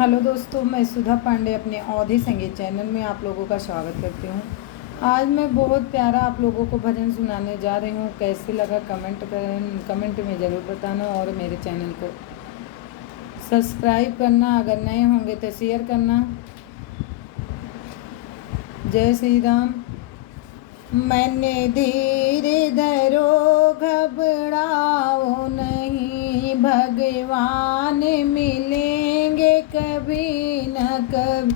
Hello दोस्तों, मैं सुधा पांडे अपने अवधी संगीत चैनल में आप लोगों का स्वागत करती हूँ। आज मैं बहुत प्यारा आप लोगों को भजन सुनाने जा रही हूँ। कैसे लगा कमेंट में ज़रूर बताना और मेरे चैनल को सब्सक्राइब करना, अगर नए होंगे तो शेयर करना। जय श्री राम। मन धीर धरो, घबराओ नहीं, भगवान मिलेंगे कभी न कभी।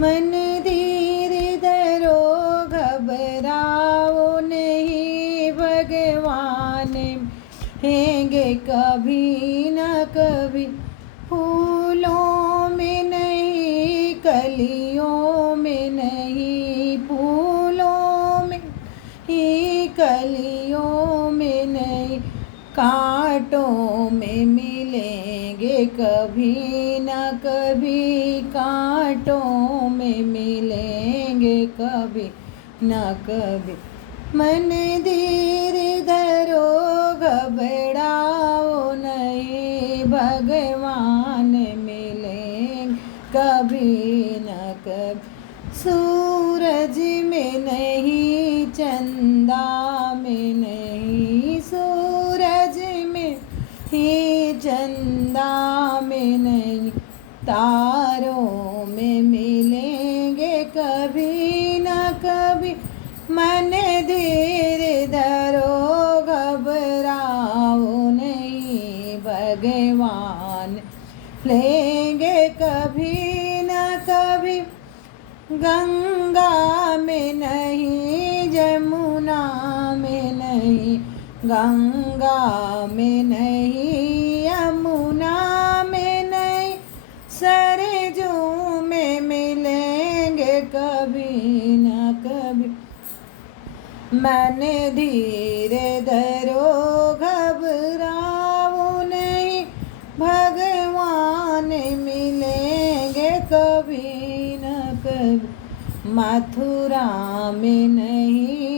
मन धीर धरो, घबराओ नहीं, भगवान मिलेंगे कभी न कभी। फूलों में नहीं, कलियों में नहीं, फूलों में ही, कलियों में नहीं, कांटों में मिलेंगे कभी न कभी, कांटों में मिलेंगे कभी न कभी। मन धीर धरो, घबराओ नहीं, भगवान मिलेंगे कभी न कभी। सूरज में नहीं, चंदा में नहीं, सूरज में ही, चंदा में नहीं, तारों में मिलेंगे कभी न कभी। मन धीर धरो, घबराओ नहीं, भगवान लेंगे कभी न कभी। गंगा में नहीं, जमुना में नहीं, गंगा में नहीं, यमुना में नहीं, सरजू में मिलेंगे कभी न कभी। मन धीरे धरो, घबराओ नहीं, भगवान मिलेंगे कभी न कभी। मथुरा में नहीं,